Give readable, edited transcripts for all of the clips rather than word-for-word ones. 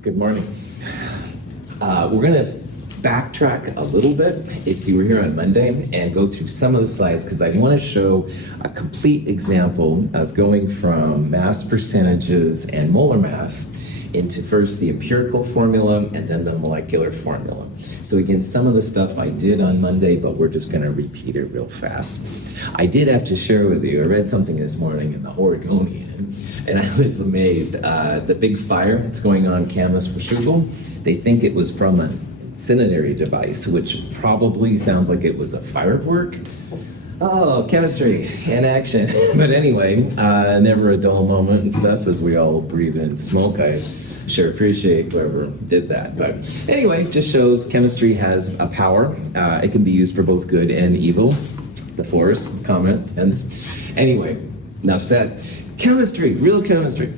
Good morning. We're going to backtrack a little bit if you were here on Monday and go through some of the slides because I want to show a complete example of going from mass percentages and molar mass into first the empirical formula and then the molecular formula. So again, some of the stuff I did on Monday, but we're just going to repeat it real fast. I did have to share with you, I read something this morning in the Oregonian, and I was amazed. The big fire that's going on campus for Schuylkill, they think it was from an incendiary device, which probably sounds like it was a firework. Oh, chemistry in action. But anyway, never a dull moment and stuff as we all breathe in smoke. I sure appreciate whoever did that. But anyway, just shows chemistry has a power. It can be used for both good and evil. The force comment. And anyway, enough said. Chemistry, real chemistry.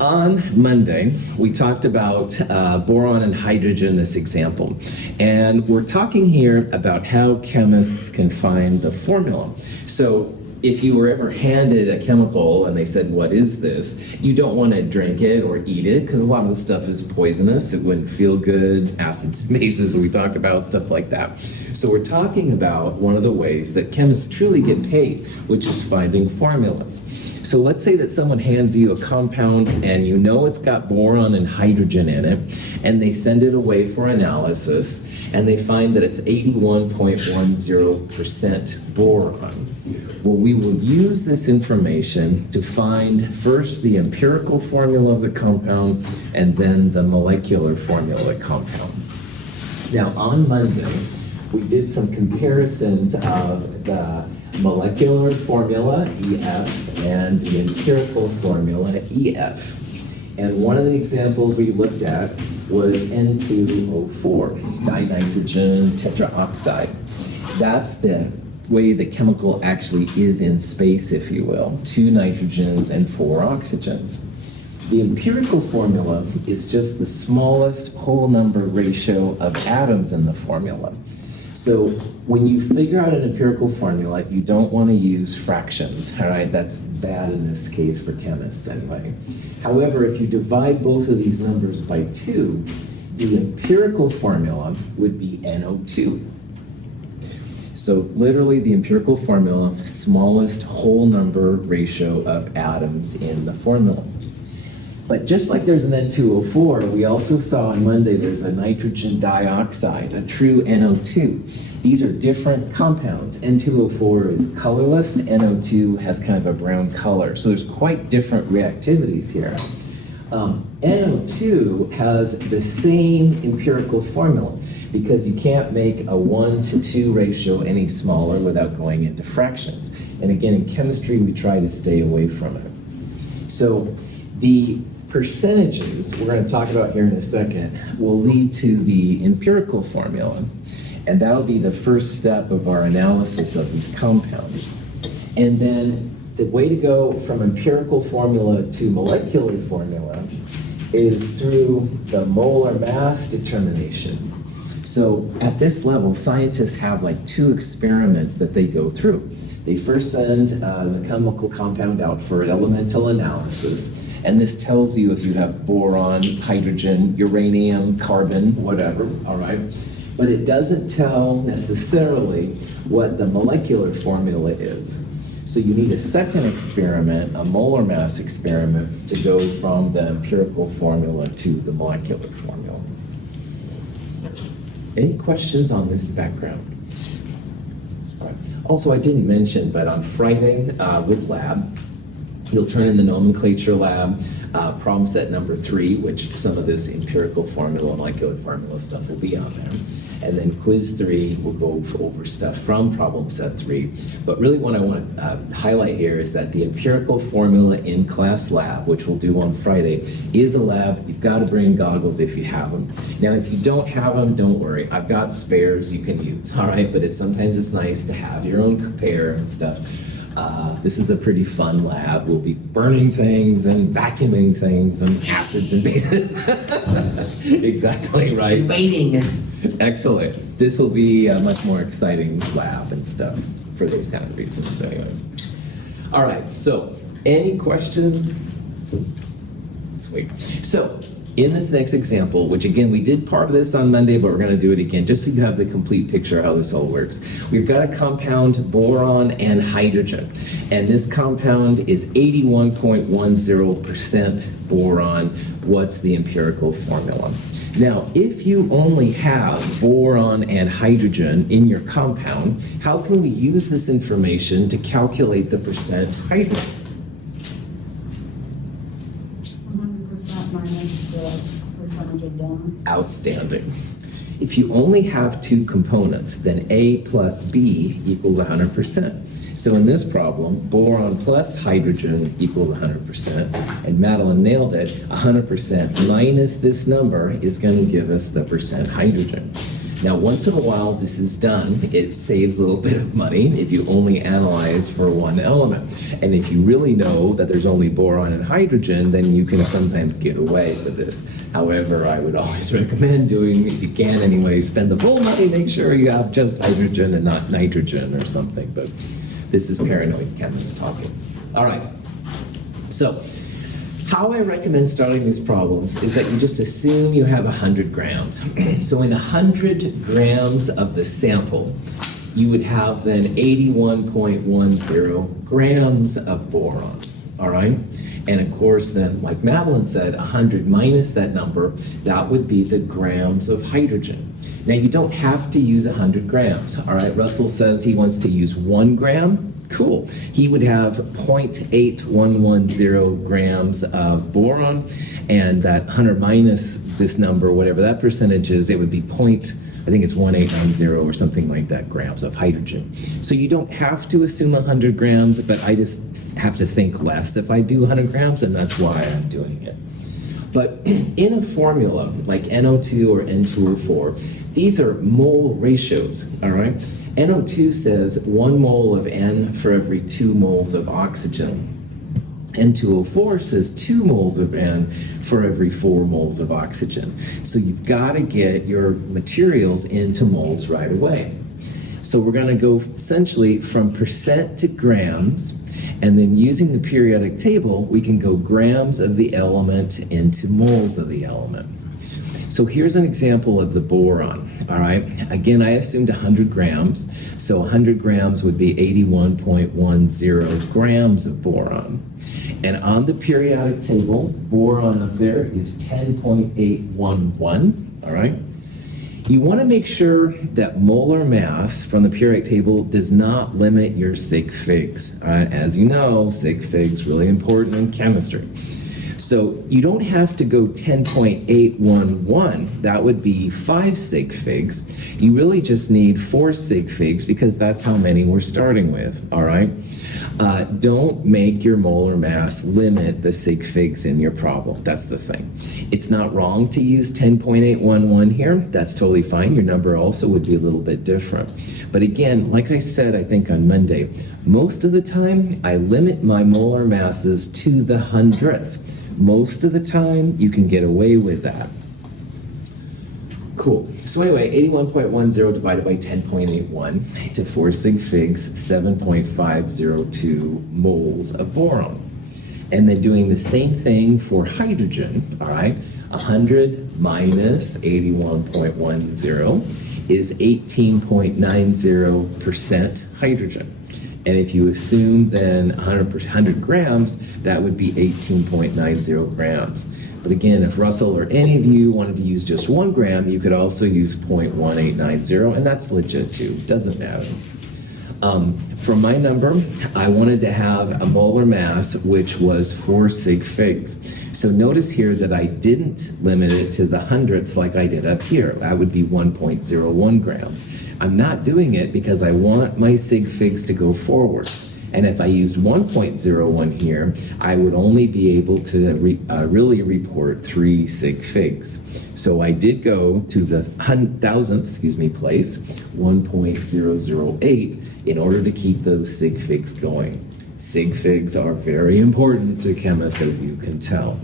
On Monday, we talked about boron and hydrogen, this example. And we're talking here about how chemists can find the formula. So if you were ever handed a chemical and they said, what is this? You don't want to drink it or eat it because a lot of the stuff is poisonous. It wouldn't feel good. Acids and bases we talked about, stuff like that. So we're talking about one of the ways that chemists truly get paid, which is finding formulas. So let's say that someone hands you a compound and you know it's got boron and hydrogen in it, and they send it away for analysis, and they find that it's 81.10% boron. Well, we will use this information to find first the empirical formula of the compound and then the molecular formula of the compound. Now, on Monday, we did some comparisons of the molecular formula, EF, and the empirical formula, EF. And one of the examples we looked at was N2O4, dinitrogen tetraoxide. That's the way the chemical actually is in space, if you will, 2 nitrogens and 4 oxygens. The empirical formula is just the smallest whole number ratio of atoms in the formula. So when you figure out an empirical formula, you don't want to use fractions, all right? That's bad in this case for chemists anyway. However, if you divide both of these numbers by 2, the empirical formula would be NO2. So literally the empirical formula, smallest whole number ratio of atoms in the formula. But just like there's an N2O4, we also saw on Monday there's a nitrogen dioxide, a true NO2. These are different compounds. N2O4 is colorless, NO2 has kind of a brown color. So there's quite different reactivities here. NO2 has the same empirical formula because you can't make a 1-to-2 ratio any smaller without going into fractions. And again, in chemistry, we try to stay away from it. So the percentages we're going to talk about here in a second will lead to the empirical formula, and that will be the first step of our analysis of these compounds. And then the way to go from empirical formula to molecular formula is through the molar mass determination. So at this level, scientists have like 2 experiments that they go through. They first send the chemical compound out for elemental analysis, and this tells you if you have boron, hydrogen, uranium, carbon, whatever, all right? But it doesn't tell necessarily what the molecular formula is. So you need a second experiment, a molar mass experiment, to go from the empirical formula to the molecular formula. Any questions on this background? All right. Also, I didn't mention, but on Friday with lab, you'll turn in the nomenclature lab, problem set number 3, which some of this empirical formula, molecular formula stuff will be on there. And then quiz 3 will go over stuff from problem set 3. But really what I want to highlight here is that the empirical formula in class lab, which we'll do on Friday, is a lab. You've got to bring goggles if you have them. Now, if you don't have them, don't worry. I've got spares you can use, all right? But sometimes it's nice to have your own pair and stuff. This is a pretty fun lab. We'll be burning things and vacuuming things and acids and bases. Exactly right. Waiting. Excellent. This will be a much more exciting lab and stuff for those kind of reasons anyway. All right, so any questions? Sweet. So in this next example, which again, we did part of this on Monday, but we're going to do it again just so you have the complete picture of how this all works. We've got a compound, boron and hydrogen, and this compound is 81.10% boron. What's the empirical formula? Now, if you only have boron and hydrogen in your compound, how can we use this information to calculate the percent hydrogen? 100% minus the percentage of boron. Outstanding. If you only have two components, then A plus B equals 100%. So in this problem, boron plus hydrogen equals 100%, and Madeline nailed it, 100% minus this number is going to give us the percent hydrogen. Now, once in a while this is done, it saves a little bit of money if you only analyze for one element. And if you really know that there's only boron and hydrogen, then you can sometimes get away with this. However, I would always recommend doing, if you can anyway, spend the full money, make sure you have just hydrogen and not nitrogen or something. But this is paranoid chemists talking. All right, so how I recommend starting these problems is that you just assume you have 100 grams. So in 100 grams of the sample, you would have then 81.10 grams of boron, all right? And of course then, like Madeline said, 100 minus that number, that would be the grams of hydrogen. Now you don't have to use 100 grams, all right? Russell says he wants to use 1 gram. Cool. He would have 0.8110 grams of boron, and that 100 minus this number, whatever that percentage is, it would be I think it's 0.1890 or something like that grams of hydrogen. So you don't have to assume 100 grams, but I just have to think less if I do 100 grams, and that's why I'm doing it. But in a formula like NO2 or N2O4, these are mole ratios, all right? NO2 says 1 mole of N for every 2 moles of oxygen. N2O4 says 2 moles of N for every 4 moles of oxygen. So you've got to get your materials into moles right away. So we're going to go essentially from percent to grams, and then using the periodic table, we can go grams of the element into moles of the element. So here's an example of the boron, all right? Again, I assumed 100 grams, so 100 grams would be 81.10 grams of boron. And on the periodic table, boron up there is 10.811, all right? You want to make sure that molar mass from the periodic table does not limit your sig figs. All right? As you know, sig figs really important in chemistry. So you don't have to go 10.811. That would be 5 sig figs. You really just need 4 sig figs because that's how many we're starting with, all right? Don't make your molar mass limit the sig figs in your problem. That's the thing. It's not wrong to use 10.811 here. That's totally fine. Your number also would be a little bit different. But again, like I said, I think on Monday, most of the time I limit my molar masses to the 100th. Most of the time you can get away with that. Cool. So anyway, 81.10 divided by 10.81 to 4 sig figs, 7.502 moles of boron. And then doing the same thing for hydrogen, all right? 100 minus 81.10 is 18.90% hydrogen. And if you assume then 100 grams, that would be 18.90 grams. But again, if Russell or any of you wanted to use just 1 gram, you could also use 0.1890, and that's legit too. Doesn't matter. For my number, I wanted to have a molar mass which was 4 sig figs. So notice here that I didn't limit it to the 100th like I did up here. That would be 1.01 grams. I'm not doing it because I want my sig figs to go forward. And if I used 1.01 here, I would only be able to really report 3 sig figs. So I did go to the 1,000th, place, 1.008, in order to keep those sig figs going. Sig figs are very important to chemists, as you can tell.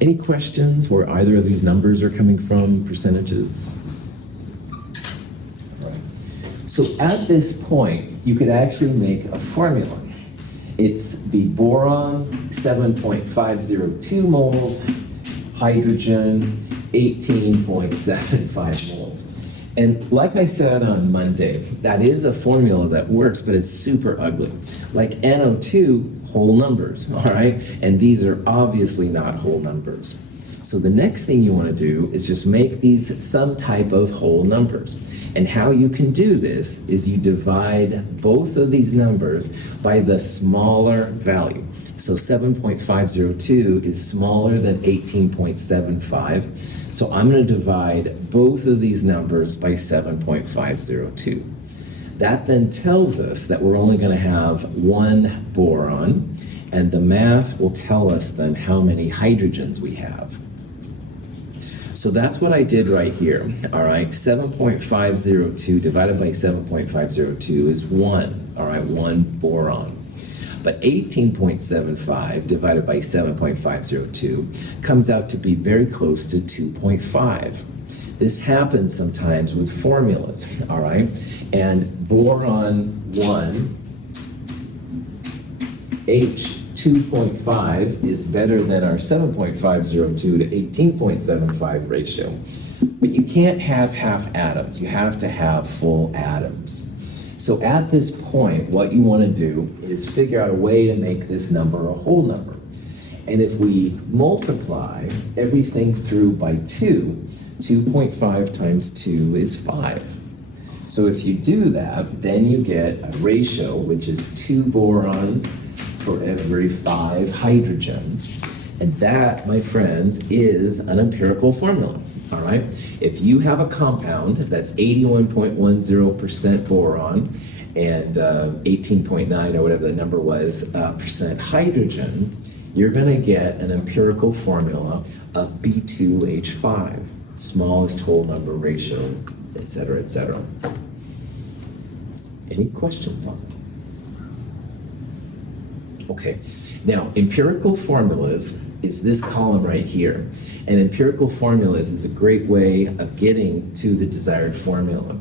Any questions where either of these numbers are coming from, percentages? So at this point, you could actually make a formula. It's the boron, 7.502 moles, hydrogen, 18.75 moles. And like I said on Monday, that is a formula that works, but it's super ugly. Like NO2, whole numbers, all right? And these are obviously not whole numbers. So the next thing you want to do is just make these some type of whole numbers. And how you can do this is you divide both of these numbers by the smaller value. So 7.502 is smaller than 18.75. So I'm going to divide both of these numbers by 7.502. That then tells us that we're only going to have one boron, and the math will tell us then how many hydrogens we have. So that's what I did right here, all right? 7.502 divided by 7.502 is 1, all right, 1 boron. But 18.75 divided by 7.502 comes out to be very close to 2.5. This happens sometimes with formulas, all right? And boron 1, H2.5 is better than our 7.502 to 18.75 ratio. But you can't have half atoms. You have to have full atoms. So at this point, what you want to do is figure out a way to make this number a whole number. And if we multiply everything through by 2, 2.5 times 2 is 5. So if you do that, then you get a ratio, which is 2 borons for every 5 hydrogens. And that, my friends, is an empirical formula. All right? If you have a compound that's 81.10% boron and 18.9 or whatever the number was percent hydrogen, you're going to get an empirical formula of B2H5, smallest whole number ratio, etc., etc. Any questions on that? Okay. Now, empirical formulas is this column right here. And empirical formulas is a great way of getting to the desired formula.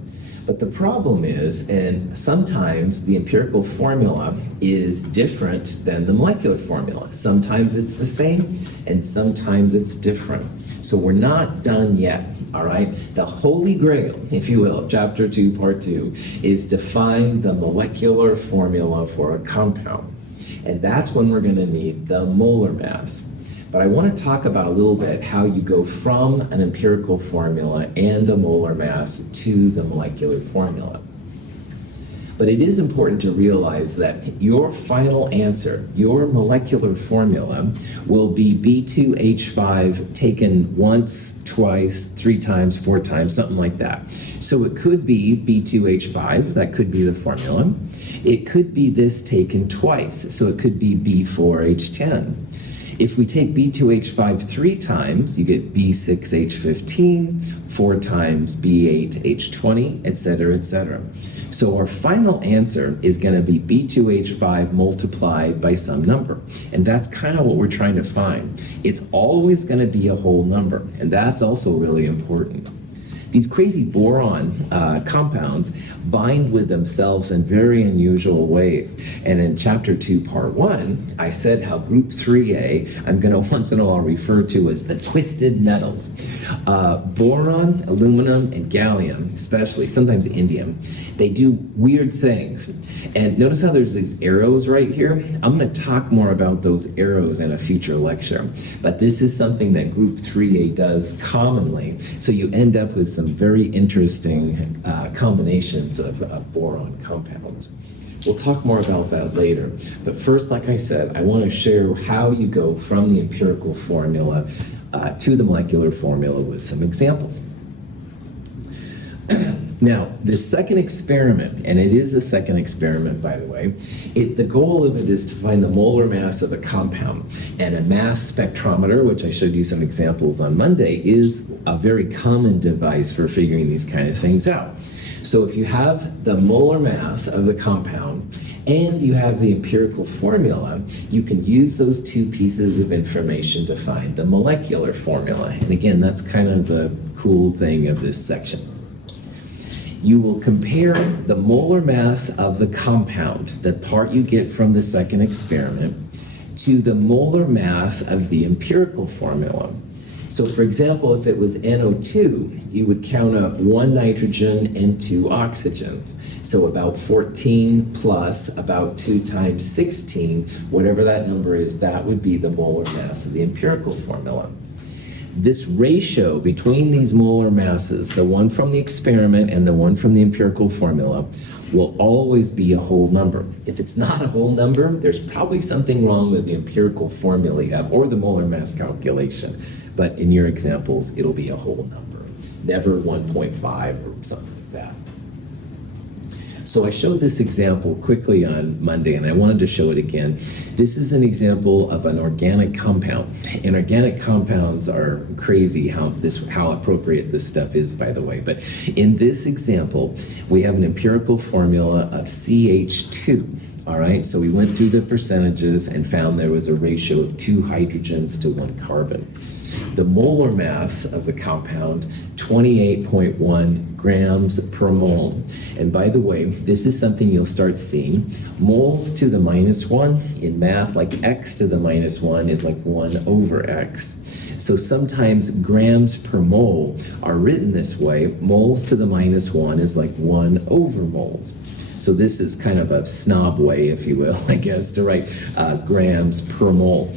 But the problem is, and sometimes the empirical formula is different than the molecular formula. Sometimes it's the same, and sometimes it's different. So we're not done yet, all right? The holy grail, if you will, chapter 2, part 2, is to find the molecular formula for a compound. And that's when we're going to need the molar mass. But I want to talk about a little bit how you go from an empirical formula and a molar mass to the molecular formula. But it is important to realize that your final answer, your molecular formula, will be B2H5 taken once, twice, 3 times, 4 times, something like that. So it could be B2H5, that could be the formula. It could be this taken twice, so it could be B4H10. If we take B2H5 3 times, you get B6H15, 4 times B8H20, etc., etc. So our final answer is going to be B2H5 multiplied by some number. And that's kind of what we're trying to find. It's always going to be a whole number, and that's also really important. These crazy boron compounds bind with themselves in very unusual ways. And in chapter 2, part 1, I said how group 3A, I'm going to once in a while refer to as the twisted metals. Boron, aluminum, and gallium, especially, sometimes indium, they do weird things. And notice how there's these arrows right here? I'm going to talk more about those arrows in a future lecture. But this is something that group 3A does commonly. So you end up with some very interesting combinations of boron compounds. We'll talk more about that later. But first, like I said, I want to share how you go from the empirical formula to the molecular formula with some examples. Now, the second experiment, and it is a second experiment, by the way, the goal of it is to find the molar mass of a compound. And a mass spectrometer, which I showed you some examples on Monday, is a very common device for figuring these kind of things out. So if you have the molar mass of the compound and you have the empirical formula, you can use those two pieces of information to find the molecular formula. And again, that's kind of the cool thing of this section. You will compare the molar mass of the compound, the part you get from the second experiment, to the molar mass of the empirical formula. So for example, if it was NO2, you would count up 1 nitrogen and 2 oxygens. So about 14 plus about 2 times 16, whatever that number is, that would be the molar mass of the empirical formula. This ratio between these molar masses, the one from the experiment and the one from the empirical formula, will always be a whole number. If it's not a whole number, there's probably something wrong with the empirical formula you have or the molar mass calculation. But in your examples, it'll be a whole number, never 1.5 or something like that. So I showed this example quickly on Monday, and I wanted to show it again. This is an example of an organic compound. And organic compounds are crazy how appropriate this stuff is, by the way. But in this example, we have an empirical formula of CH2. All right, so we went through the percentages and found there was a ratio of 2 hydrogens to 1 carbon. The molar mass of the compound, 28.1 grams per mole. And by the way, this is something you'll start seeing. Moles to the -1 in math, like x to the -1 is like 1 over x. So sometimes grams per mole are written this way. Moles to the -1 is like 1 over moles. So this is kind of a snob way, if you will, I guess, to write grams per mole.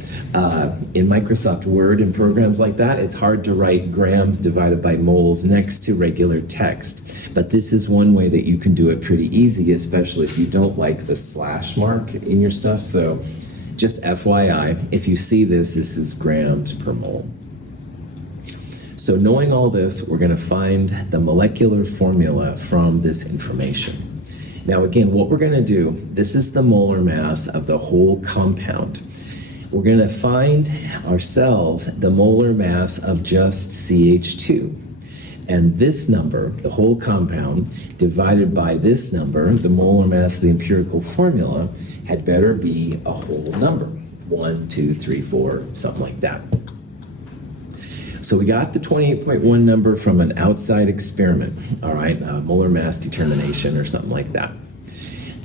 In Microsoft Word and programs like that, it's hard to write grams divided by moles next to regular text. But this is one way that you can do it pretty easy, especially if you don't like the slash mark in your stuff. So just FYI, if you see this, this is grams per mole. So knowing all this, we're going to find the molecular formula from this information. Now again, what we're going to do, this is the molar mass of the whole compound. We're going to find ourselves the molar mass of just CH2. And this number, the whole compound, divided by this number, the molar mass of the empirical formula, had better be a whole number. 1, 2, 3, 4, something like that. So we got the 28.1 number from an outside experiment, all right, molar mass determination or something like that.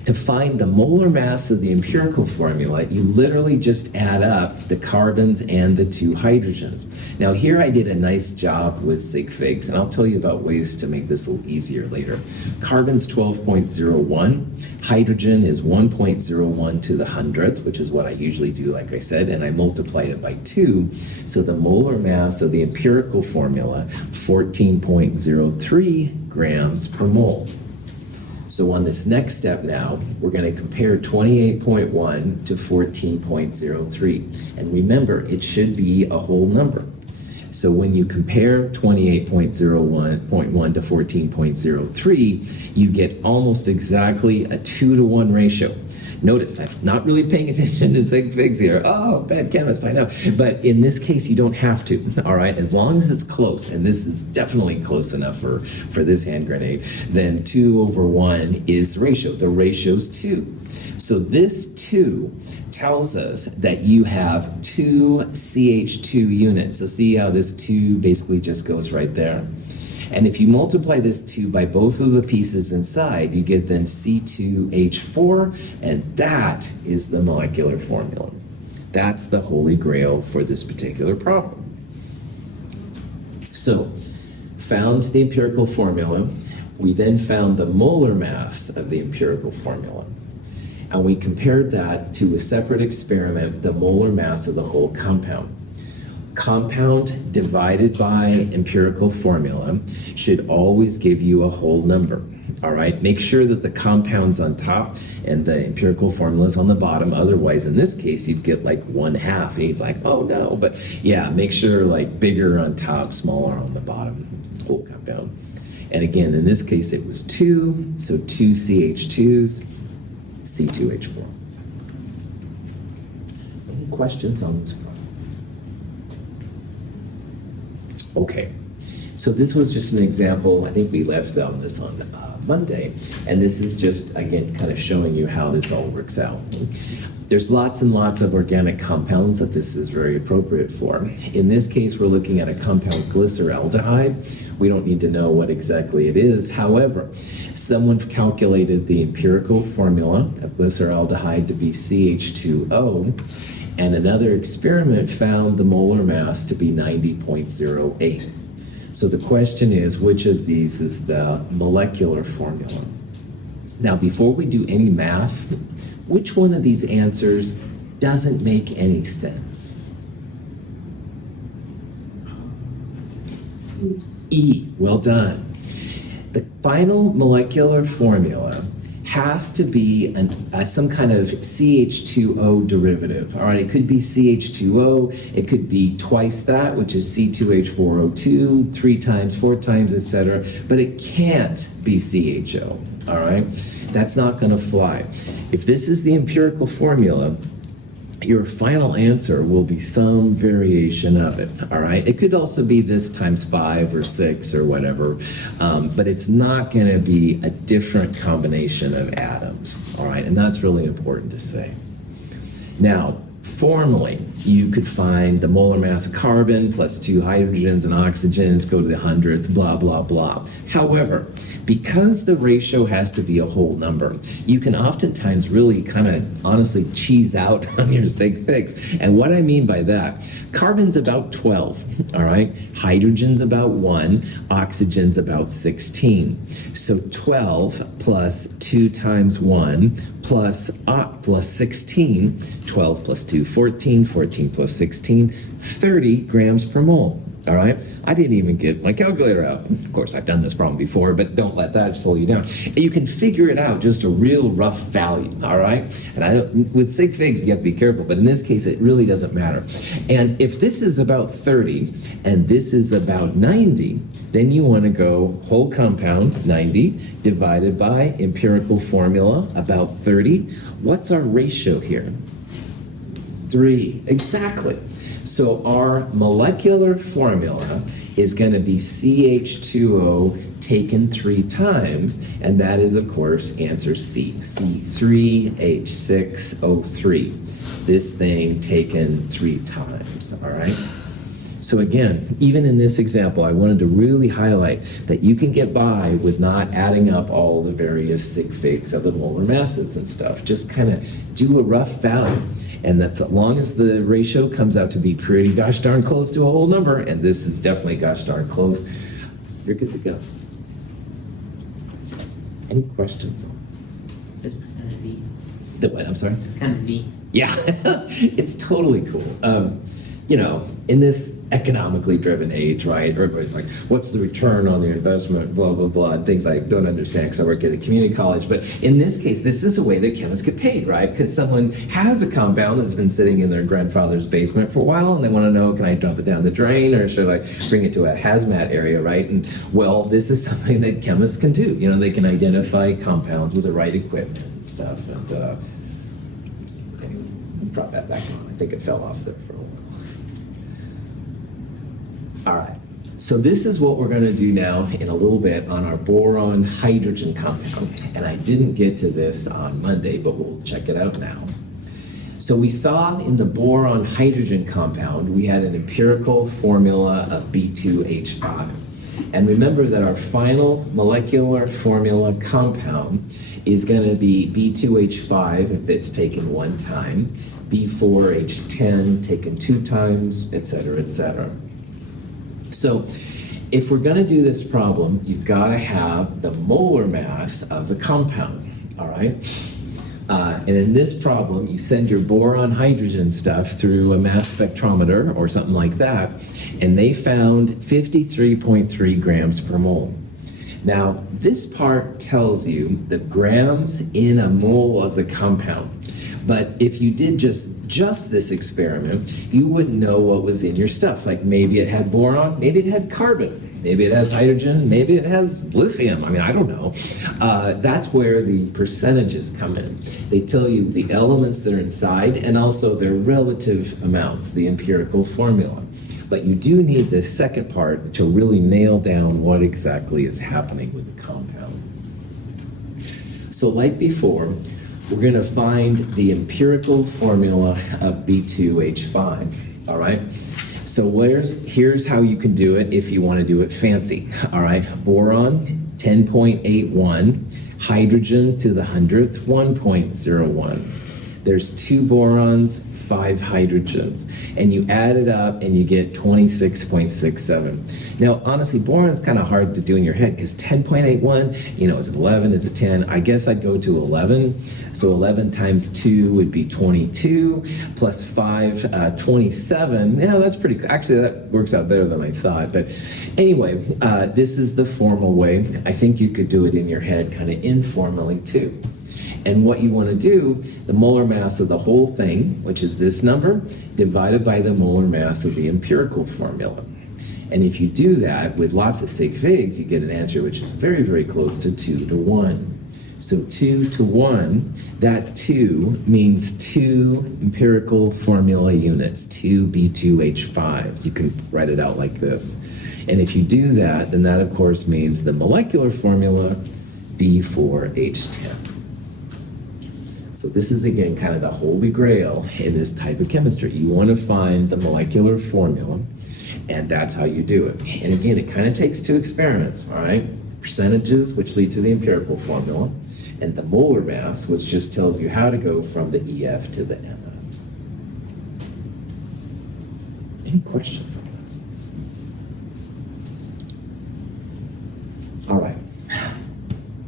To find the molar mass of the empirical formula, you literally just add up the carbons and the 2 hydrogens. Now here I did a nice job with sig figs, and I'll tell you about ways to make this a little easier later. Carbon's 12.01, hydrogen is 1.01 to the 100th, which is what I usually do, like I said, and I multiplied it by 2. So the molar mass of the empirical formula, 14.03 grams per mole. So on this next step now, we're going to compare 28.1 to 14.03. And remember, it should be a whole number. So when you compare 28.01 to 14.03, you get almost exactly a 2-to-1 ratio. Notice, I'm not really paying attention to sig figs here. Oh, bad chemist, I know. But in this case, you don't have to, all right? As long as it's close, and this is definitely close enough for this hand grenade, then 2/1 is the ratio. The ratio's 2. So this 2 tells us that you have 2 CH2 units. So see how this 2 basically just goes right there? And if you multiply this 2 by both of the pieces inside, you get then C2H4, and that is the molecular formula. That's the holy grail for this particular problem. So, found the empirical formula. We then found the molar mass of the empirical formula. And we compared that to a separate experiment, the molar mass of the whole compound. Compound divided by empirical formula should always give you a whole number. All right, make sure that the compound's on top and the empirical formula's on the bottom. Otherwise, in this case, you'd get like 1/2. And you'd be like, oh no. But yeah, make sure like bigger on top, smaller on the bottom, whole compound. And again, in this case, it was 2. So 2 CH2s, C2H4. Any questions on this process? Okay, so this was just an example. I think we left on this on Monday, and this is just, again, kind of showing you how this all works out. There's lots and lots of organic compounds that this is very appropriate for. In this case, we're looking at a compound glyceraldehyde. We don't need to know what exactly it is. However, someone calculated the empirical formula of glyceraldehyde to be CH2O, and another experiment found the molar mass to be 90.08. So the question is, which of these is the molecular formula? Now, before we do any math, which one of these answers doesn't make any sense? E, well done. The final molecular formula has to be some kind of CH2O derivative. All right, it could be CH2O, it could be twice that, which is C2H4O2, 3 times, 4 times, etc. But it can't be CHO. All right, that's not going to fly. If this is the empirical formula, your final answer will be some variation of it, all right? It could also be this times 5 or 6 or whatever, but it's not going to be a different combination of atoms, all right? And that's really important to say. Now, formally, you could find the molar mass of carbon plus 2 hydrogens and oxygens, go to the 100th, blah, blah, blah. However, because the ratio has to be a whole number, you can oftentimes really kind of honestly cheese out on your sig figs. And what I mean by that, carbon's about 12, all right? Hydrogen's about 1, oxygen's about 16. So 12 plus 2 times 1 plus 16, 12 plus 2, 14, 14 plus 16, 30 grams per mole. All right, I didn't even get my calculator out. Of course, I've done this problem before, but don't let that slow you down. You can figure it out, just a real rough value, all right? And with sig figs, you have to be careful, but in this case, it really doesn't matter. And if this is about 30 and this is about 90, then you want to go whole compound, 90, divided by empirical formula, about 30. What's our ratio here? 3, exactly. So our molecular formula is going to be CH2O taken 3 times, and that is, of course, answer C, C3H6O3. This thing taken 3 times, all right? So again, even in this example, I wanted to really highlight that you can get by with not adding up all the various sig figs of the molar masses and stuff. Just kind of do a rough value. And that as long as the ratio comes out to be pretty gosh darn close to a whole number, and this is definitely gosh darn close, you're good to go. Any questions? It's kind of neat. The what? I'm sorry? It's kind of neat. Yeah, it's totally cool. You know, in this economically driven age, right, everybody's like, what's the return on their investment, blah, blah, blah, and things I don't understand because I work at a community college. But in this case, this is a way that chemists get paid, right? Because someone has a compound that's been sitting in their grandfather's basement for a while, and they want to know, can I dump it down the drain, or should I bring it to a hazmat area, right? And, well, this is something that chemists can do. You know, they can identify compounds with the right equipment and stuff. And anyway, drop that back on. I think it fell off there for a while. All right, so this is what we're going to do now in a little bit on our boron hydrogen compound. And I didn't get to this on Monday, but we'll check it out now. So we saw in the boron hydrogen compound, we had an empirical formula of B2H5. And remember that our final molecular formula compound is going to be B2H5 if it's taken 1 time, B4H10 taken 2 times, etc., etc. So if we're going to do this problem, you've got to have the molar mass of the compound, all right? And in this problem, you send your boron hydrogen stuff through a mass spectrometer or something like that, and they found 53.3 grams per mole. Now, this part tells you the grams in a mole of the compound. But if you did just this experiment, you wouldn't know what was in your stuff. Like maybe it had boron, maybe it had carbon, maybe it has hydrogen, maybe it has lithium. I mean, I don't know. That's where the percentages come in. They tell you the elements that are inside and also their relative amounts, the empirical formula. But you do need the second part to really nail down what exactly is happening with the compound. So like before, we're going to find the empirical formula of B2H5, all right? So here's how you can do it if you want to do it fancy, all right? Boron, 10.81, hydrogen to the 100th, 1.01. There's 2 borons, 5 hydrogens, and you add it up and you get 26.67. Now, honestly, boron's kind of hard to do in your head because 10.81, is it 11, is it 10? I guess I'd go to 11. So 11 times 2 would be 22, plus 5, 27. Yeah, that's pretty, actually that works out better than I thought. But anyway, this is the formal way. I think you could do it in your head kind of informally too. And what you want to do, the molar mass of the whole thing, which is this number, divided by the molar mass of the empirical formula. And if you do that with lots of sig figs, you get an answer which is very, very close to 2 to 1. So 2 to 1, that 2 means 2 empirical formula units, 2 B2H5s. You can write it out like this. And if you do that, then that of course means the molecular formula B4H10. So this is again kind of the holy grail in this type of chemistry. You want to find the molecular formula, and that's how you do it. And again, it kind of takes 2 experiments, all right? Percentages, which lead to the empirical formula, and the molar mass, which just tells you how to go from the EF to the MF. Any questions on this? All right.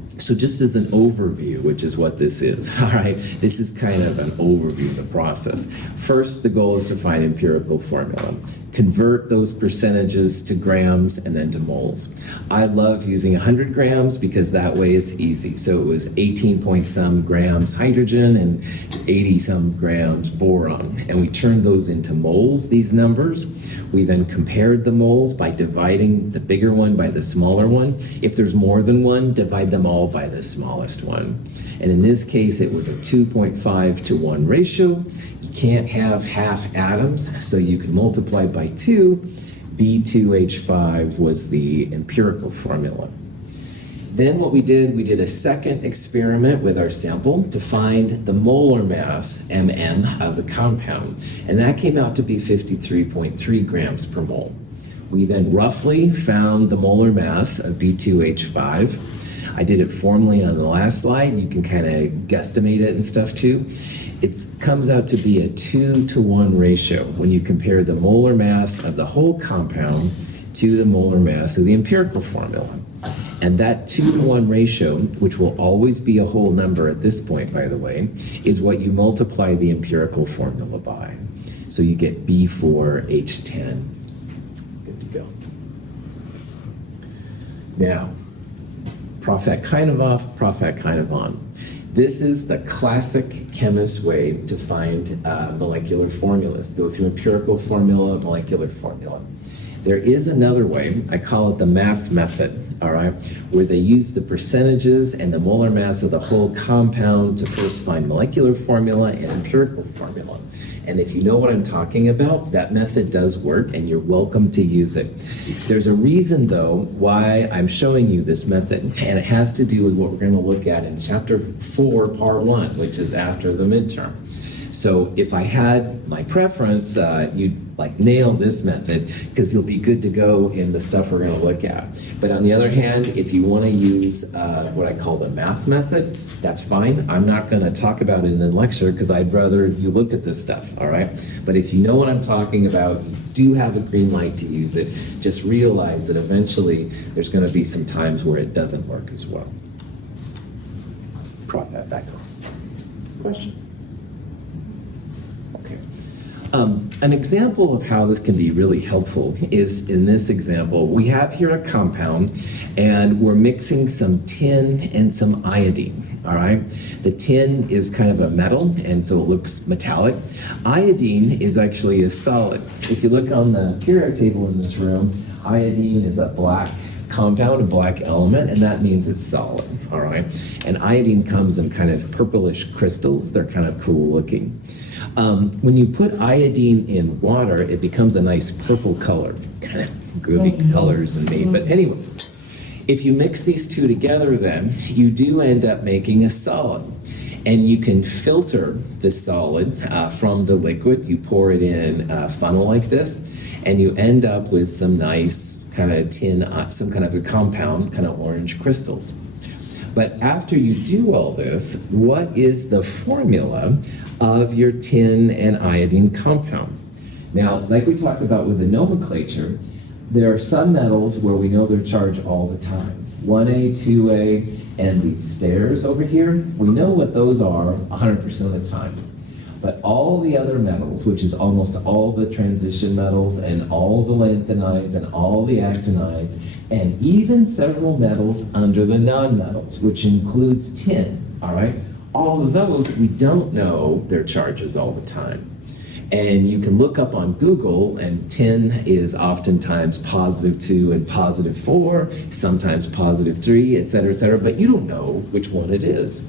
So just as an overview, which is what this is, all right? This is kind of an overview of the process. First, the goal is to find empirical formula. Convert those percentages to grams and then to moles. I love using 100 grams because that way it's easy. So it was 18 point some grams hydrogen and 80 some grams boron. And we turned those into moles, these numbers. We then compared the moles by dividing the bigger one by the smaller one. If there's more than one, divide them all by the smallest one. And in this case, it was a 2.5 to 1 ratio. You can't have half atoms, so you can multiply by 2. B2H5 was the empirical formula. Then what we did a second experiment with our sample to find the molar mass, MM, of the compound. And that came out to be 53.3 grams per mole. We then roughly found the molar mass of B2H5. I did it formally on the last slide. You can kind of guesstimate it and stuff too. It comes out to be a 2 to 1 ratio when you compare the molar mass of the whole compound to the molar mass of the empirical formula. And that 2 to 1 ratio, which will always be a whole number at this point, by the way, is what you multiply the empirical formula by. So you get B4H10. Good to go. Now, Prophet kind of off, Prophet kind of on. This is the classic chemist way to find molecular formulas, to go through empirical formula, molecular formula. There is another way, I call it the math method, all right, where they use the percentages and the molar mass of the whole compound to first find molecular formula and empirical formula. And if you know what I'm talking about, that method does work and you're welcome to use it. There's a reason though why I'm showing you this method, and it has to do with what we're going to look at in chapter 4, part 1, which is after the midterm. So if I had my preference, you'd like nail this method because you'll be good to go in the stuff we're going to look at. But on the other hand, if you want to use what I call the math method, that's fine. I'm not going to talk about it in a lecture because I'd rather you look at this stuff, all right? But if you know what I'm talking about, you do have a green light to use it. Just realize that eventually there's going to be some times where it doesn't work as well. Prop that back on. Questions? Okay. An example of how this can be really helpful is in this example. We have here a compound and we're mixing some tin and some iodine, all right? The tin is kind of a metal and so it looks metallic. Iodine is actually a solid. If you look on the periodic table in this room, iodine is a black compound, a black element, and that means it's solid, all right? And iodine comes in kind of purplish crystals. They're kind of cool looking. When you put iodine in water, it becomes a nice purple color, kind of groovy colors and neat. But anyway, if you mix these two together then, you do end up making a solid. And you can filter the solid from the liquid. You pour it in a funnel like this, and you end up with some nice kind of tin, some kind of a compound, kind of orange crystals. But after you do all this, what is the formula of your tin and iodine compound? Now, like we talked about with the nomenclature, there are some metals where we know their charge all the time. 1A, 2A, and these stairs over here, we know what those are 100% of the time. But all the other metals, which is almost all the transition metals and all the lanthanides and all the actinides, and even several metals under the nonmetals, which includes tin, all right? All of those, we don't know their charges all the time. And you can look up on Google, and tin is oftentimes +2 and +4, sometimes +3, et cetera, but you don't know which one it is.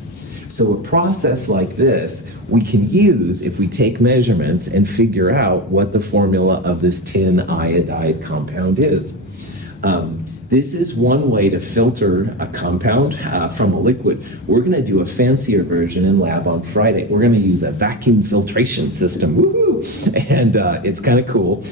So a process like this, we can use if we take measurements and figure out what the formula of this tin iodide compound is. This is one way to filter a compound from a liquid. We're going to do a fancier version in lab on Friday. We're going to use a vacuum filtration system. Woohoo! And it's kind of cool.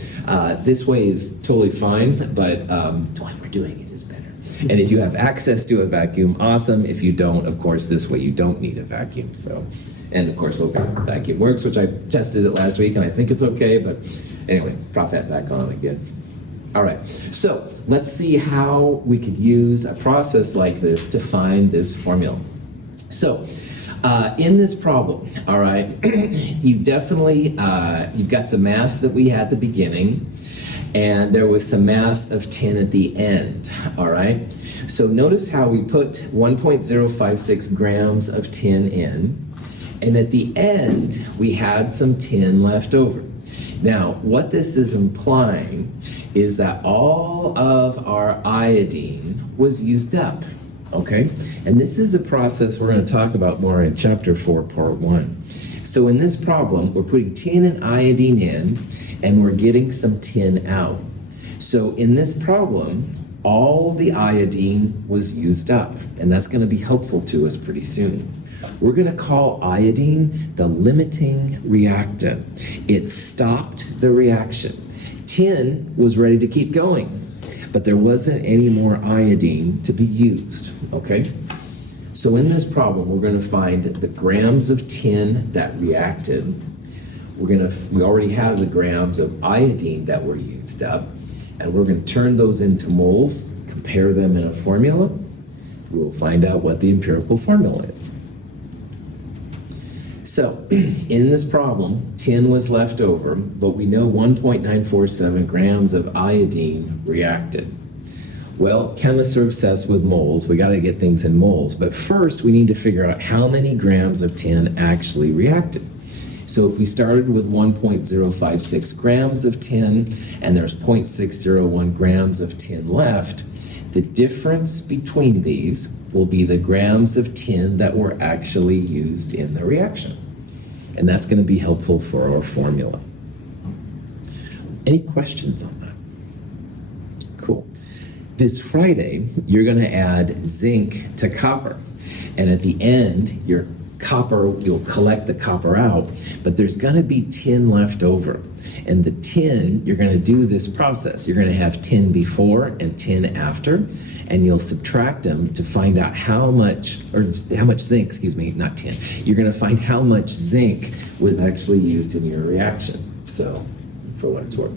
This way is totally fine, but the way we're doing it is better. And if you have access to a vacuum, awesome. If you don't, of course, this way you don't need a vacuum. So, and of course, vacuum works, which I tested it last week, and I think it's okay. But anyway, prop that back on again. All right, so let's see how we could use a process like this to find this formula. So in this problem, all right, you definitely, you've got some mass that we had at the beginning, and there was some mass of tin at the end, all right? So notice how we put 1.056 grams of tin in, and at the end, we had some tin left over. Now, what this is implying is that all of our iodine was used up, okay? And this is a process we're going to talk about more in chapter 4, part 1. So in this problem, we're putting tin and iodine in, and we're getting some tin out. So in this problem, all the iodine was used up, and that's going to be helpful to us pretty soon. We're going to call iodine the limiting reactant. It stopped the reaction. Tin was ready to keep going, but there wasn't any more iodine to be used, okay? So in this problem, we're going to find the grams of tin that reacted. We already have the grams of iodine that were used up, and we're going to turn those into moles, compare them in a formula. We'll find out what the empirical formula is. So, in this problem, tin was left over, but we know 1.947 grams of iodine reacted. Well, chemists are obsessed with moles. We got to get things in moles. But first, we need to figure out how many grams of tin actually reacted. So if we started with 1.056 grams of tin, and there's 0.601 grams of tin left, the difference between these will be the grams of tin that were actually used in the reaction. And that's going to be helpful for our formula. Any questions on that? Cool. This Friday, you're going to add zinc to copper. And at the end, your copper, you'll collect the copper out, but there's going to be tin left over. And the tin, you're going to do this process. You're going to have tin before and tin after, and you'll subtract them to find out how much zinc, excuse me, not tin. You're going to find how much zinc was actually used in your reaction. So, for what it's worth.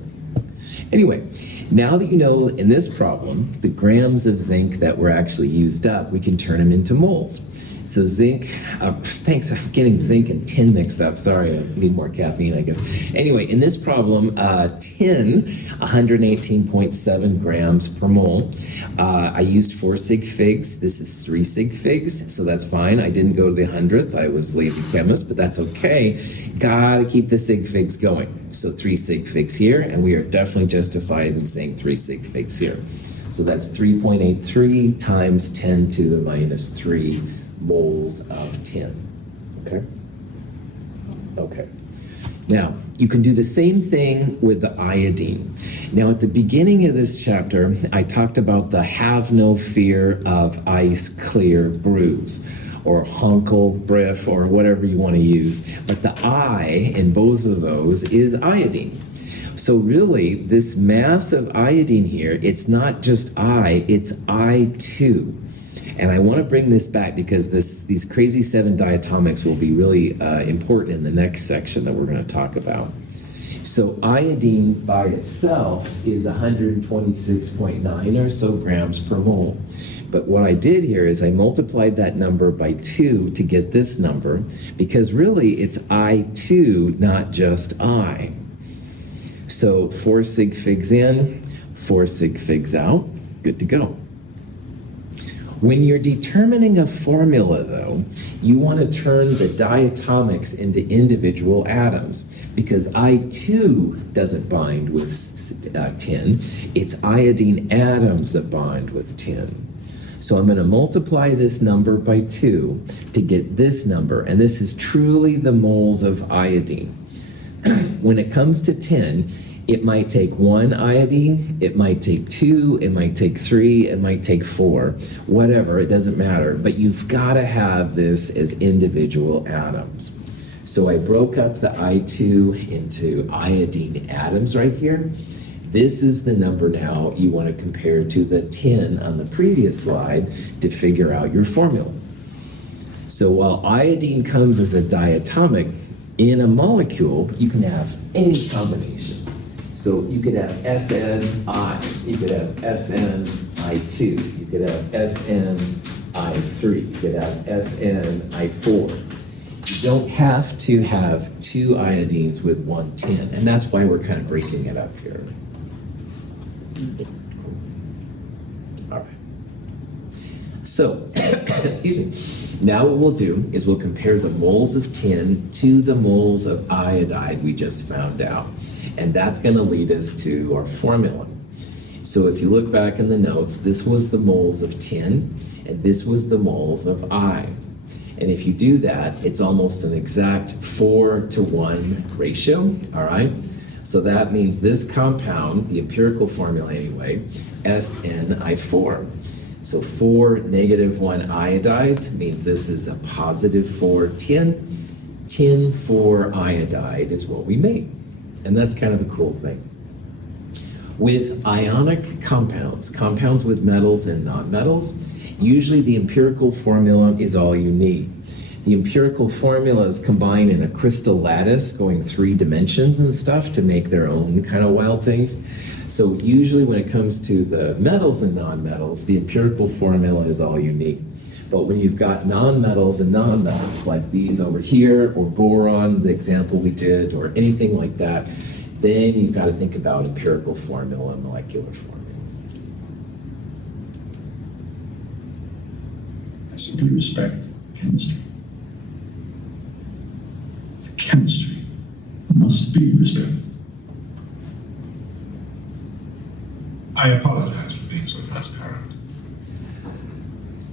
Anyway, now that you know in this problem the grams of zinc that were actually used up, we can turn them into moles. So zinc, thanks, I'm getting zinc and tin mixed up. Sorry, I need more caffeine, I guess. Anyway, in this problem, tin, 118.7 grams per mole. I used 4 sig figs. This is 3 sig figs, so that's fine. I didn't go to the 100th. I was lazy chemist, but that's okay. Gotta keep the sig figs going. So 3 sig figs here, and we are definitely justified in saying 3 sig figs here. So that's 3.83 times 10 to the minus 3 moles of tin, okay? Okay. Now, you can do the same thing with the iodine. Now, at the beginning of this chapter, I talked about the have no fear of ice clear brews, or honkle, briff, or whatever you want to use. But the I in both of those is iodine. So really, this mass of iodine here, it's not just I, it's I2. And I want to bring this back because these crazy 7 diatomics will be really important in the next section that we're going to talk about. So iodine by itself is 126.9 or so grams per mole. But what I did here is I multiplied that number by 2 to get this number, because really it's I2, not just I. So 4 sig figs in, 4 sig figs out, good to go. When you're determining a formula, though, you want to turn the diatomics into individual atoms, because I2 doesn't bind with tin. It's iodine atoms that bind with tin. So I'm going to multiply this number by 2 to get this number, and this is truly the moles of iodine. When it comes to tin, it might take 1 iodine, it might take 2, it might take 3, it might take 4, whatever, it doesn't matter. But you've got to have this as individual atoms. So I broke up the I2 into iodine atoms right here. This is the number now you want to compare to the 10 on the previous slide to figure out your formula. So while iodine comes as a diatomic, in a molecule, you can have any combination. So you could have SNI, you could have SNI2, you could have SNI3, you could have SNI4. You don't have to have 2 iodines with 1 tin, and that's why we're kind of breaking it up here. All right. So, excuse me. Now what we'll do is we'll compare the moles of tin to the moles of iodide we just found out. And that's going to lead us to our formula. So if you look back in the notes, this was the moles of tin, and this was the moles of I. And if you do that, it's almost an exact 4-to-1 ratio, all right? So that means this compound, the empirical formula anyway, SNI4. So 4 -1 iodides means this is a positive 4 tin. Tin 4 iodide is what we made. And that's kind of a cool thing. With ionic compounds, compounds with metals and nonmetals, usually the empirical formula is all you need. The empirical formulas combine in a crystal lattice going 3 dimensions and stuff to make their own kind of wild things. So usually when it comes to the metals and nonmetals, the empirical formula is all you need. But when you've got nonmetals and nonmetals like these over here, or boron, the example we did, or anything like that, then you've got to think about empirical formula and molecular formula. I simply respect chemistry. The chemistry must be respected. I apologize for being so transparent.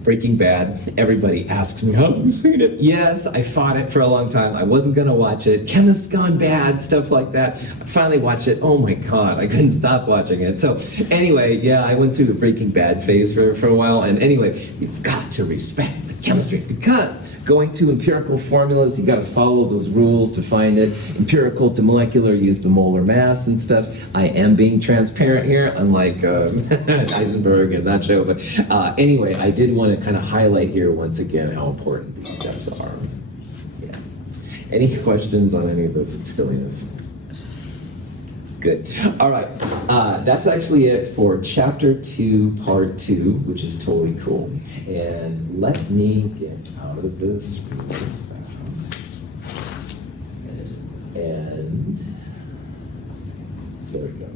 Breaking Bad, everybody asks me, have you seen it? Yes, I fought it for a long time. I wasn't going to watch it. Chemist's gone bad, stuff like that. I finally watched it. Oh my God, I couldn't stop watching it. So anyway, yeah, I went through the Breaking Bad phase for a while. And anyway, you've got to respect the chemistry, because going to empirical formulas, you got to follow those rules to find it. Empirical to molecular, use the molar mass and stuff. I am being transparent here, unlike Eisenberg and that show. But anyway, I did want to kind of highlight here once again how important these steps are. Yeah. Any questions on any of this silliness? Good. All right. That's actually it for Chapter 2, Part 2, which is totally cool. And let me get out of this really fast. And there we go.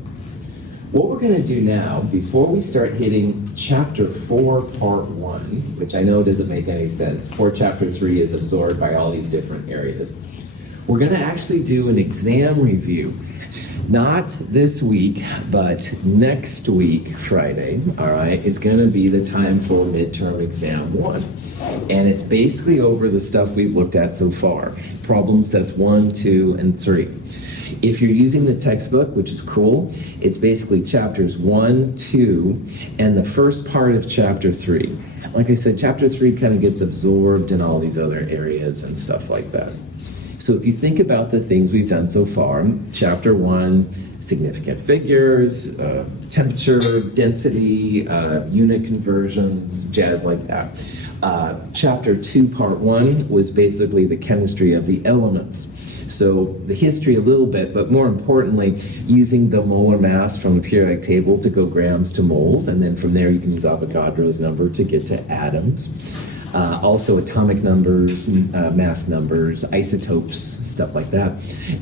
What we're going to do now, before we start hitting Chapter 4, Part 1, which I know doesn't make any sense, for Chapter 3 is absorbed by all these different areas, we're going to actually do an exam review. Not this week, but next week, Friday, all right, is going to be the time for Midterm Exam I. And it's basically over the stuff we've looked at so far. Problem sets 1, 2, and 3. If you're using the textbook, which is cool, it's basically chapters 1, 2, and the first part of chapter 3. Like I said, chapter 3 kind of gets absorbed in all these other areas and stuff like that. So if you think about the things we've done so far, chapter 1 significant figures, temperature, density, unit conversions, jazz like that. Chapter 2, part 1 was basically the chemistry of the elements. So the history a little bit, but more importantly, using the molar mass from the periodic table to go grams to moles, and then from there you can use Avogadro's number to get to atoms. Also atomic numbers, mass numbers, isotopes, stuff like that.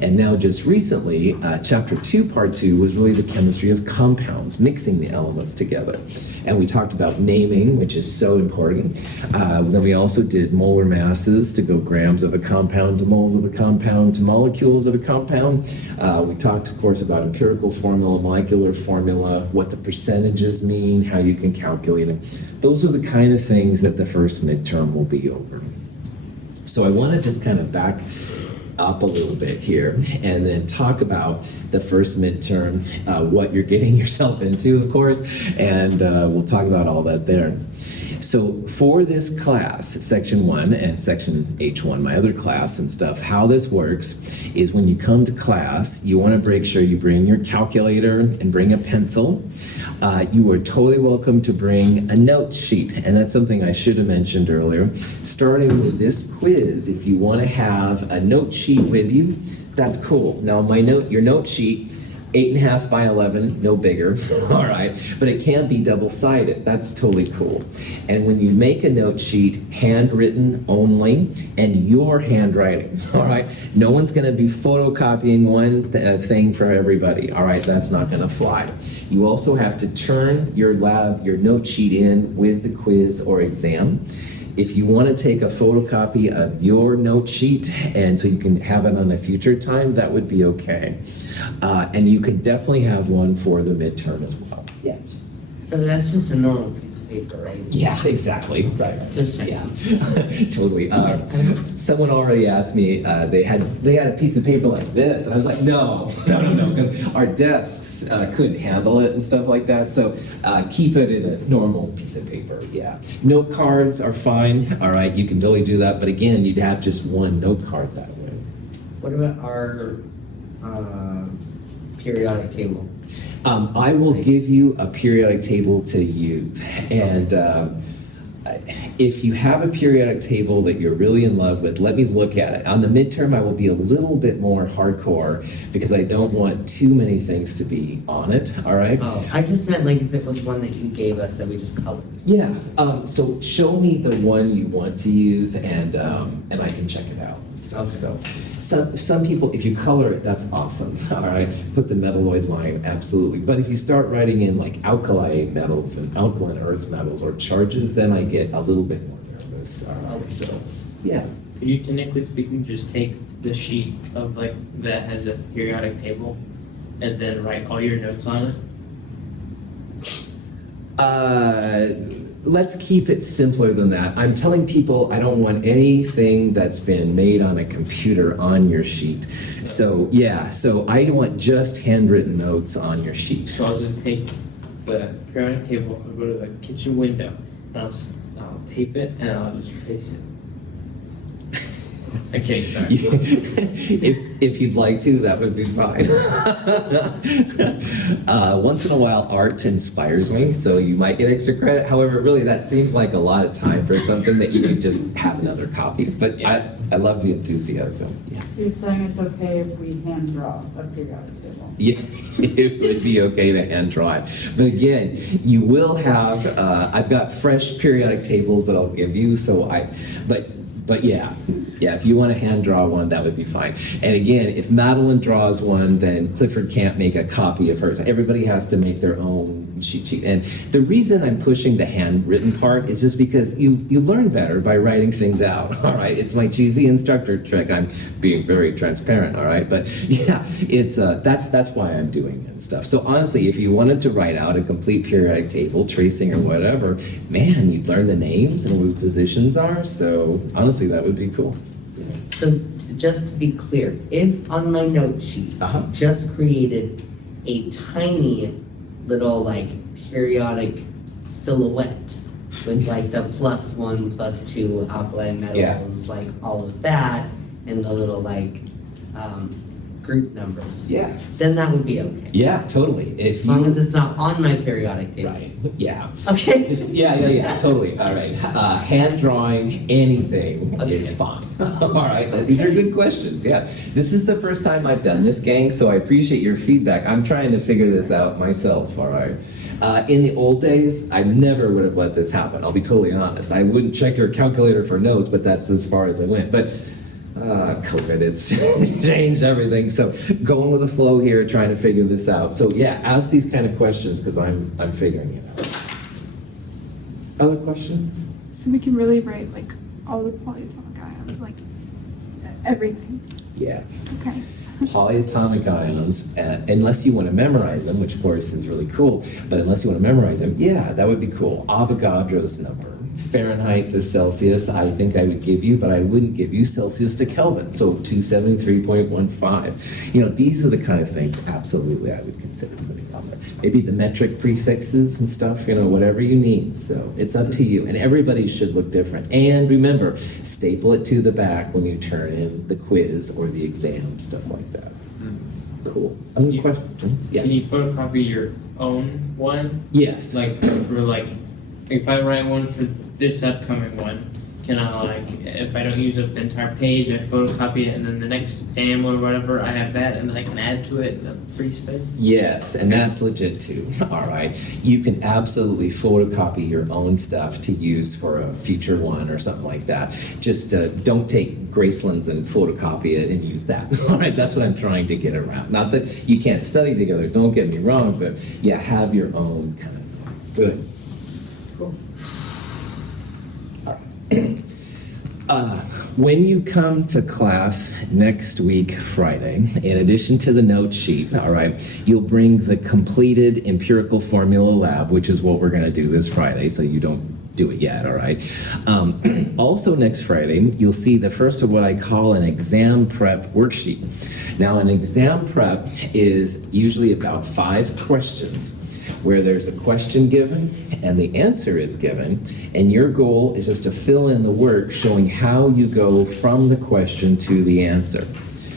And now just recently, chapter 2, part 2 was really the chemistry of compounds, mixing the elements together. And we talked about naming, which is so important. Then we also did molar masses to go grams of a compound to moles of a compound to molecules of a compound. We talked, of course, about empirical formula, molecular formula, what the percentages mean, how you can calculate them. Those are the kind of things that the first midterm will be over. So I want to just kind of back up a little bit here and then talk about the first midterm, what you're getting yourself into, of course, and we'll talk about all that there. So for this class, section 1 and section H1, my other class and stuff, how this works is when you come to class, you want to make sure you bring your calculator and bring a pencil. You are totally welcome to bring a note sheet, and that's something I should have mentioned earlier. Starting with this quiz, if you want to have a note sheet with you, that's cool. Now your note sheet, 8.5 by 11, no bigger, all right, but it can be double-sided. That's totally cool. And when you make a note sheet, handwritten only, and your handwriting, all right? No one's going to be photocopying one thing for everybody, all right? That's not going to fly. You also have to turn your note sheet in with the quiz or exam. If you want to take a photocopy of your note sheet and so you can have it on a future time, that would be okay. And you could definitely have one for the midterm as well. Yeah. So that's just a normal piece of paper, right? Yeah, exactly. Right. Just checking. Yeah. Totally. Someone already asked me, they had a piece of paper like this, and I was like, no, because our desks couldn't handle it and stuff like that. So keep it in a normal piece of paper. Yeah. Note cards are fine. All right, you can totally do that, but again, you'd have just one note card that way. What about our periodic table? I will give you a periodic table to use, and if you have a periodic table that you're really in love with, let me look at it. On the midterm, I will be a little bit more hardcore because I don't want too many things to be on it, all right? Oh, I just meant like if it was one that you gave us that we just colored. Yeah, so show me the one you want to use, and I can check it out and stuff. Okay. So some people, if you color it, that's awesome. All right, put the metalloids line, absolutely. But if you start writing in like alkali metals and alkaline earth metals or charges, then I get a little bit more nervous. All right, so yeah. Could you, technically speaking, just take the sheet of like that has a periodic table and then write all your notes on it? Let's keep it simpler than that. I'm telling people I don't want anything that's been made on a computer on your sheet. So yeah, so I want just handwritten notes on your sheet. So I'll just take the periodic table, I'll go to the kitchen window, and I'll tape it, and I'll just trace it. Okay, sorry. If you'd like to, that would be fine. Once in a while, art inspires me, so you might get extra credit. However, really, that seems like a lot of time for something that you could just have another copy. But yeah. I love the enthusiasm. Yeah. So you're saying it's okay if we hand draw a periodic table? Yeah, it would be okay to hand draw it. But again, you will have, I've got fresh periodic tables that I'll give you, but yeah, if you want to hand draw one, that would be fine. And again, if Madeline draws one, then Clifford can't make a copy of hers. Everybody has to make their own cheat sheet. And the reason I'm pushing the handwritten part is just because you learn better by writing things out, all right? It's my cheesy instructor trick. I'm being very transparent, all right? But yeah, it's that's why I'm doing it and stuff. So honestly, if you wanted to write out a complete periodic table, tracing or whatever, man, you'd learn the names and where the positions are. So honestly, that would be cool. So just to be clear, if on my note sheet, just created a tiny little like periodic silhouette with like the +1, +2 alkaline metals, like all of that, and the little like group numbers, Yeah. then that would be okay. Yeah, totally. If As long you as it's not on my periodic table. right, yeah. Okay. Just, yeah, totally. All right. Hand drawing anything Okay. is fine. All right. These are good questions. Yeah. This is the first time I've done this, gang, so I appreciate your feedback. I'm trying to figure this out myself. All right. In the old days, I never would have let this happen. I'll be totally honest. I wouldn't check your calculator for notes, but that's as far as I went. But COVID, it's changed everything. So going with the flow here, trying to figure this out. So yeah, ask these kind of questions because I'm figuring it out. Other questions? So we can really write like all the polyatomic ions, like everything. Yes. Okay. Polyatomic ions, unless you want to memorize them, which of course is really cool, but unless you want to memorize them, yeah, that would be cool. Avogadro's number, Fahrenheit to Celsius, I think I would give you, but I wouldn't give you Celsius to Kelvin, so 273.15. You know, these are the kind of things absolutely I would consider putting on there. Maybe the metric prefixes and stuff, you know, whatever you need. So it's up to you, and everybody should look different. And remember, staple it to the back when you turn in the quiz or the exam, stuff like that. Cool. Other You- questions? Yeah. Can you photocopy your own one? Yes. Like, for like, if I write one for this upcoming one, can I like, if I don't use up the entire page, I photocopy it, and then the next exam or whatever, I have that, and then I can add to it in the free space? Yes, and that's legit too. All right. You can absolutely photocopy your own stuff to use for a future one or something like that. Just don't take Graceland's and photocopy it and use that. All right, that's what I'm trying to get around. Not that you can't study together, don't get me wrong, but yeah, have your own kind of thing. Good. Cool. All right. When you come to class next week, Friday, in addition to the note sheet, all right, you'll bring the completed empirical formula lab, which is what we're going to do this Friday, so you don't do it yet, all right? Also next Friday, you'll see the first of what I call an exam prep worksheet. Now, an exam prep is usually about 5 questions where there's a question given and the answer is given, and your goal is just to fill in the work showing how you go from the question to the answer.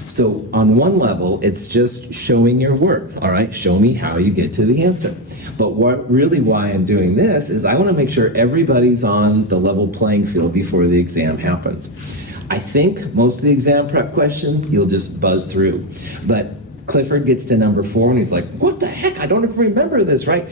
So on one level, it's just showing your work, all right? Show me how you get to the answer. But why I'm doing this is I want to make sure everybody's on the level playing field before the exam happens. I think most of the exam prep questions you'll just buzz through, but Clifford gets to number 4 and he's like, what the heck? I don't even remember this, right?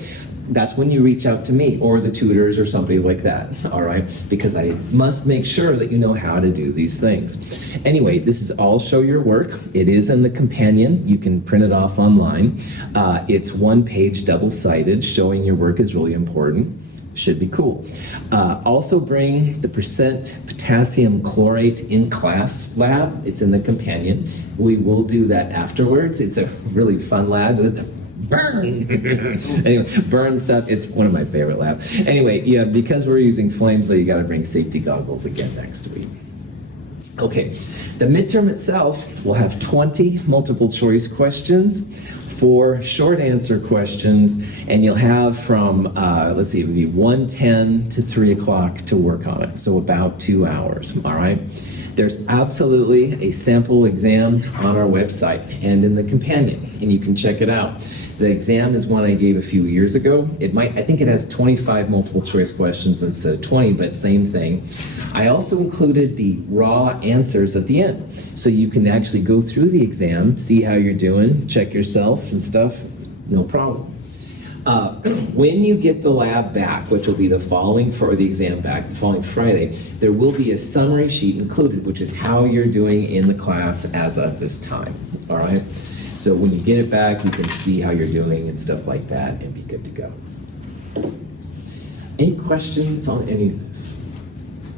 That's when you reach out to me or the tutors or somebody like that, all right? Because I must make sure that you know how to do these things. Anyway, this is all show your work. It is in the companion. You can print it off online. It's 1 page double-sided. Showing your work is really important. Should be cool. Also bring the percent potassium chlorate in class lab. It's in the companion. We will do that afterwards. It's a really fun lab. Burn! Anyway, burn stuff. It's one of my favorite labs. Anyway, yeah, because we're using flames, so you got to bring safety goggles again next week. Okay, the midterm itself will have 20 multiple choice questions, 4 short answer questions, and you'll have from, let's see, it would be 1:10 to 3 o'clock to work on it, so about 2 hours, all right? There's absolutely a sample exam on our website and in the companion, and you can check it out. The exam is one I gave a few years ago. I think it has 25 multiple choice questions instead of 20, but same thing. I also included the raw answers at the end, so you can actually go through the exam, see how you're doing, check yourself and stuff, no problem. When you get the lab back, which will be the following Friday, there will be a summary sheet included, which is how you're doing in the class as of this time, all right? So when you get it back, you can see how you're doing and stuff like that and be good to go. Any questions on any of this?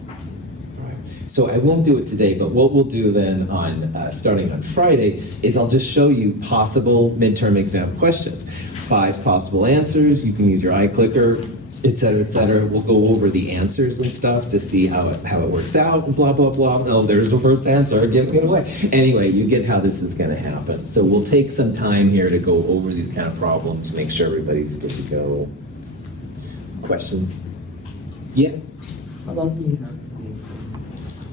All right. So I won't do it today, but what we'll do then on starting on Friday is I'll just show you possible midterm exam questions. 5 possible answers. You can use your iClicker, et cetera, et cetera. We'll go over the answers and stuff to see how it works out and blah, blah, blah. Oh, there's the first answer, giving it away. Anyway, you get how this is going to happen. So we'll take some time here to go over these kind of problems, make sure everybody's good to go. Questions? Yeah? How long do you have?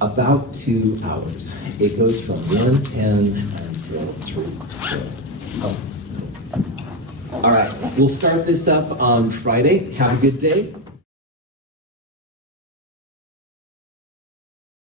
About 2 hours. It goes from 1:10 until 3. Oh. All right, we'll start this up on Friday. Have a good day.